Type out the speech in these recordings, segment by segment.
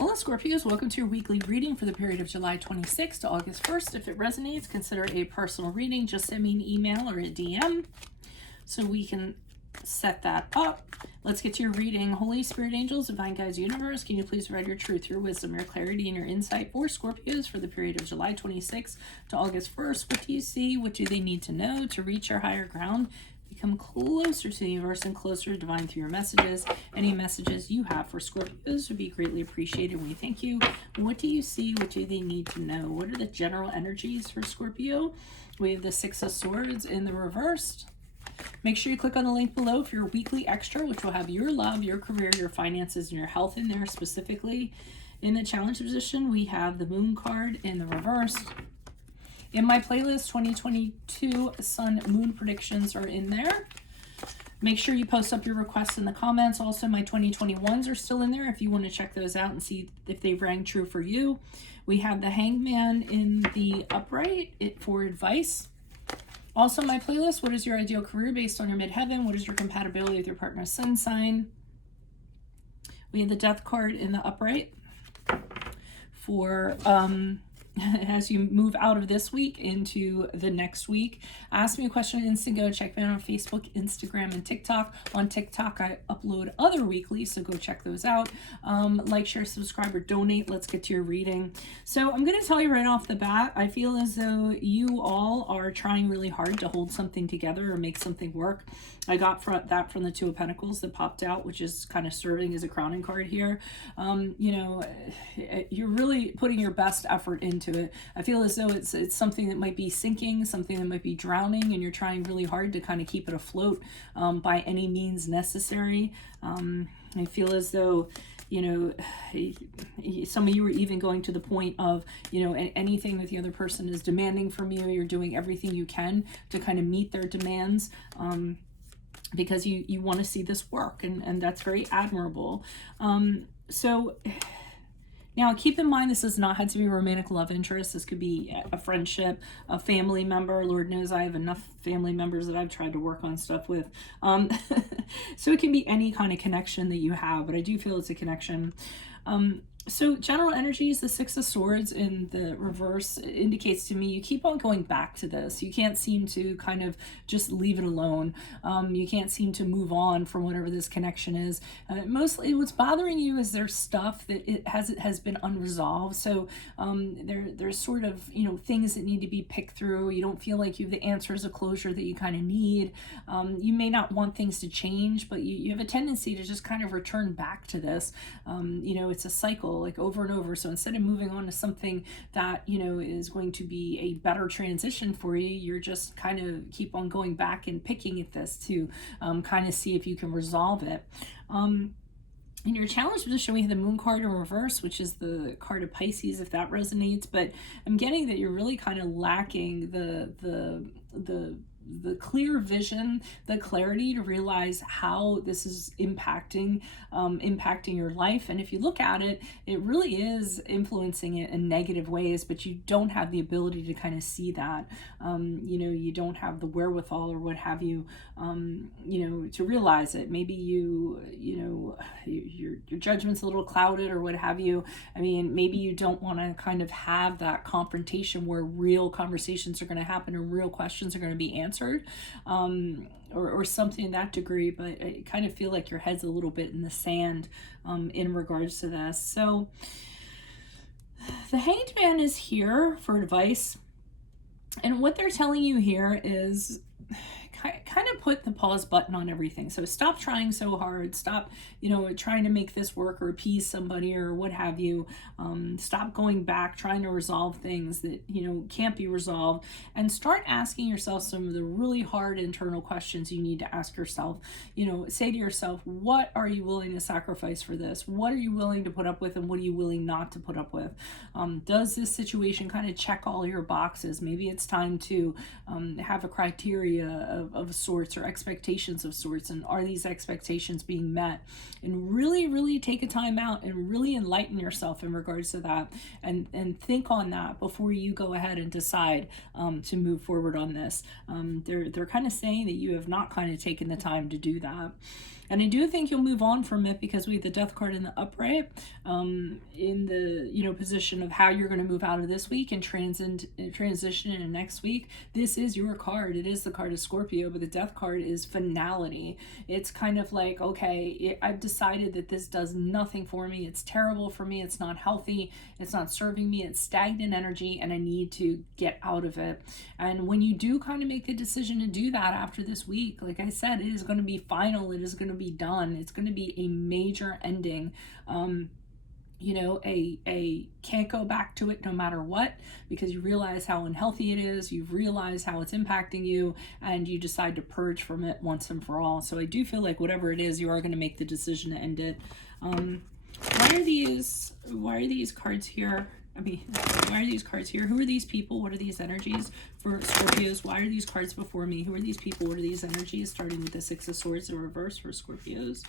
Hello Scorpios, welcome to your weekly reading for the period of July 26th to August 1st. If it resonates, consider a personal reading. Just send me an email or a DM so we can set that up. Let's get to your reading. Holy Spirit, angels, divine guides, universe, can you please provide your truth, your wisdom, your clarity, and your insight for Scorpios for the period of July 26th to August 1st? What do you see? What do they need to know to reach your higher ground? Become closer to the universe and closer to divine through your messages. Any messages you have for Scorpios would be greatly appreciated. We thank you. What do you see? What do they need to know? What are the general energies for Scorpio? We have the Six of Swords in the reversed. Make sure you click on the link below for your weekly extra, which will have your love, your career, your finances, and your health in there specifically. In the challenge position, we have the Moon card in the reversed. In my playlist, 2022 Sun Moon predictions are in there. Make sure you post up your requests in the comments. Also, my 2021s are still in there if you want to check those out and see if they rang true for you. We have the Hangman in the upright for advice. Also, my playlist, what is your ideal career based on your midheaven? What is your compatibility with your partner's sun sign? We have the Death card in the upright for as you move out of this week into the next week. Ask me a question on Instago. Check me out on Facebook, Instagram, and TikTok. On TikTok, I upload other weekly, so go check those out. Like, share, subscribe, or donate. Let's get to your reading. So I'm going to tell you right off the bat, I feel as though you all are trying really hard to hold something together or make something work. I got that from the Two of Pentacles that popped out, which is kind of serving as a crowning card here. You know, you're really putting your best effort into it. I feel as though it's something that might be sinking, something that might be drowning, and you're trying really hard to kind of keep it afloat by any means necessary. I feel as though, you know, some of you are even going to the point of, you know, anything that the other person is demanding from you, you're doing everything you can to kind of meet their demands. Because you want to see this work, and that's very admirable. So now keep in mind, this does not have to be a romantic love interest. This could be a friendship, a family member. Lord knows I have enough family members that I've tried to work on stuff with. So it can be any kind of connection that you have, but I do feel it's a connection. So general energies, the Six of Swords in the reverse indicates to me you keep on going back to this. You can't seem to kind of just leave it alone. You can't seem to move on from whatever this connection is. Mostly what's bothering you is there's stuff that it has been unresolved. So there's sort of, you know, things that need to be picked through. You don't feel like you have the answers of closure that you kind of need. You may not want things to change, but you have a tendency to just kind of return back to this. You know, it's a cycle, like over and over. So instead of moving on to something that, you know, is going to be a better transition for you, you're just kind of keep on going back and picking at this to kind of see if you can resolve it. In your challenge position, we have the Moon card in reverse, which is the card of Pisces, if that resonates. But I'm getting that you're really kind of lacking the clear vision, the clarity to realize how this is impacting your life. And if you look at it, it really is influencing it in negative ways, but you don't have the ability to kind of see that. You know, you don't have the wherewithal or what have you, you know, to realize it. Maybe you know, your judgment's a little clouded or what have you. I mean, maybe you don't want to kind of have that confrontation where real conversations are going to happen and real questions are going to be answered. Or something in that degree, but I kind of feel like your head's a little bit in the sand in regards to this. So the Hanged Man is here for advice, and what they're telling you here is kind of put the pause button on everything. So stop trying so hard. Stop, you know, trying to make this work or appease somebody or what have you. Stop going back, trying to resolve things that, you know, can't be resolved, and start asking yourself some of the really hard internal questions you need to ask yourself. You know, say to yourself, what are you willing to sacrifice for this? What are you willing to put up with, and what are you willing not to put up with? Does this situation kind of check all your boxes? Maybe it's time to have a criteria of sorts or expectations of sorts, and are these expectations being met? And really take a time out and really enlighten yourself in regards to that, and think on that before you go ahead and decide to move forward on this. They're kind of saying that you have not kind of taken the time to do that. And I do think you'll move on from it because we have the Death card in the upright, in the, you know, position of how you're going to move out of this week and transition into next week. This is your card. It is the card of Scorpio, but the Death card is finality. It's kind of like, okay, I've decided that this does nothing for me. It's terrible for me. It's not healthy. It's not serving me. It's stagnant energy, and I need to get out of it. And when you do kind of make the decision to do that after this week, like I said, it is going to be final. It is going to be done. It's going to be a major ending. You know, a can't go back to it no matter what, because you realize how unhealthy it is, you've realized how it's impacting you, and you decide to purge from it once and for all. So I do feel like whatever it is, you are going to make the decision to end it. Why are these cards here? I mean, why are these cards here? Who are these people? What are these energies for Scorpios? Why are these cards before me? Who are these people? What are these energies? Starting with the Six of Swords in reverse for Scorpios.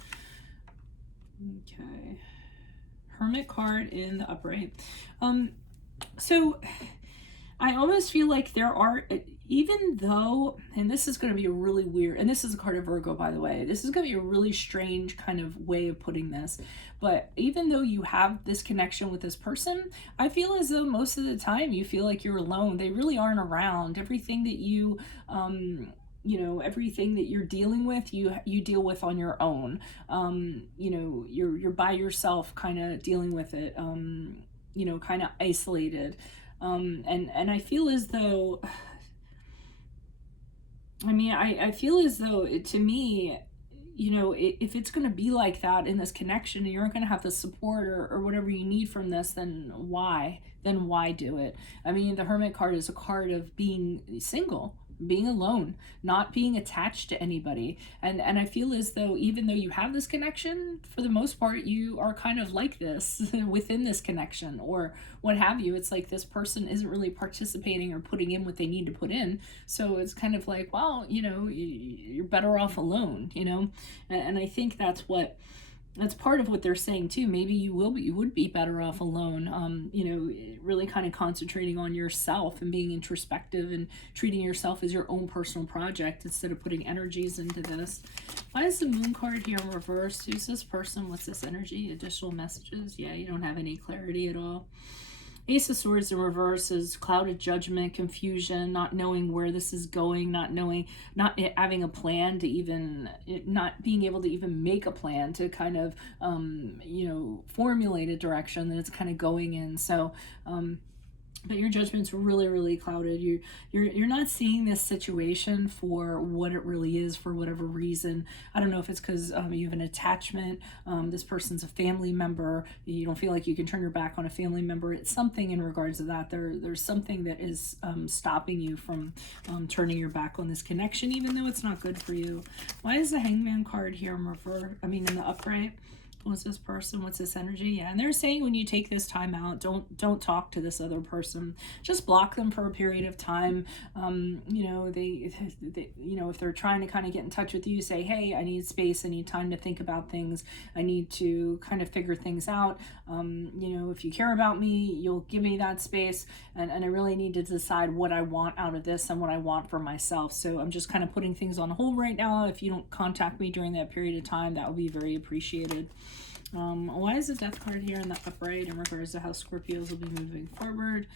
Okay. Hermit card in the upright. So I almost feel like there are, even though, and this is going to be a really weird, and this is a card of Virgo, by the way, this is going to be a really strange kind of way of putting this, but even though you have this connection with this person, I feel as though most of the time you feel like you're alone. They really aren't around. Everything that you, you know, everything that you're dealing with, you deal with on your own. You know, you're by yourself kind of dealing with it, you know, kind of isolated. And I feel as though, I mean, I feel as though to me, you know, if it's going to be like that in this connection and you're not going to have the support or whatever you need from this, then why do it? I mean, the Hermit card is a card of being single, being alone, not being attached to anybody. And I feel as though even though you have this connection, for the most part, you are kind of like this within this connection or what have you. It's like this person isn't really participating or putting in what they need to put in. So it's kind of like, well, you know, you're better off alone, you know? And I think that's part of what they're saying too. Maybe you would be better off alone, you know, really kind of concentrating on yourself and being introspective and treating yourself as your own personal project instead of putting energies into this. Why is the Moon card here in reverse? Who's this person? What's this energy? Additional messages? Yeah, you don't have any clarity at all. Ace of Swords in reverse is clouded judgment, confusion, not knowing where this is going, not having a plan to even, not being able to even make a plan to kind of, you know, formulate a direction that it's kind of going in. So, but your judgment's really, really clouded. You're not seeing this situation for what it really is for whatever reason. I don't know if it's because you have an attachment. This person's a family member. You don't feel like you can turn your back on a family member. It's something in regards to that. There's something that is stopping you from turning your back on this connection, even though it's not good for you. Why is the Hangman card here in reverse? I mean, in the upright? What's this person? What's this energy? Yeah, and they're saying when you take this time out, don't talk to this other person. Just block them for a period of time. You know, they you know, if they're trying to kind of get in touch with you, say, hey, I need space. I need time to think about things. I need to kind of figure things out. You know, if you care about me, you'll give me that space. And I really need to decide what I want out of this and what I want for myself. So I'm just kind of putting things on hold right now. If you don't contact me during that period of time, that would be very appreciated. Why is the Death card here in the upright in regards to how Scorpios will be moving forward?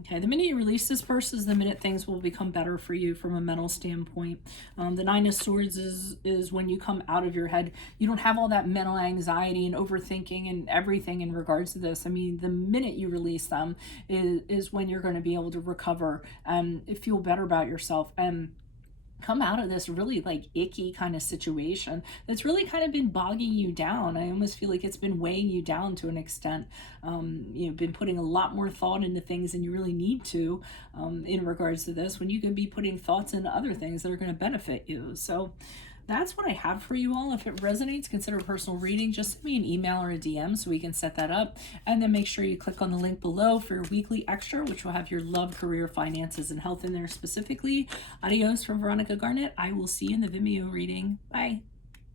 Okay, the minute you release this person is the minute things will become better for you from a mental standpoint. The Nine of Swords is when you come out of your head. You don't have all that mental anxiety and overthinking and everything in regards to this. I mean, the minute you release them is when you're going to be able to recover and feel better about yourself and come out of this really like icky kind of situation that's really kind of been bogging you down. I almost feel like it's been weighing you down to an extent. You've been putting a lot more thought into things than you really need to in regards to this, when you could be putting thoughts into other things that are going to benefit you. So that's what I have for you all. If it resonates, consider a personal reading. Just send me an email or a DM so we can set that up. And then make sure you click on the link below for your weekly extra, which will have your love, career, finances, and health in there specifically. Adios from Veronica Garnett. I will see you in the Vimeo reading. Bye.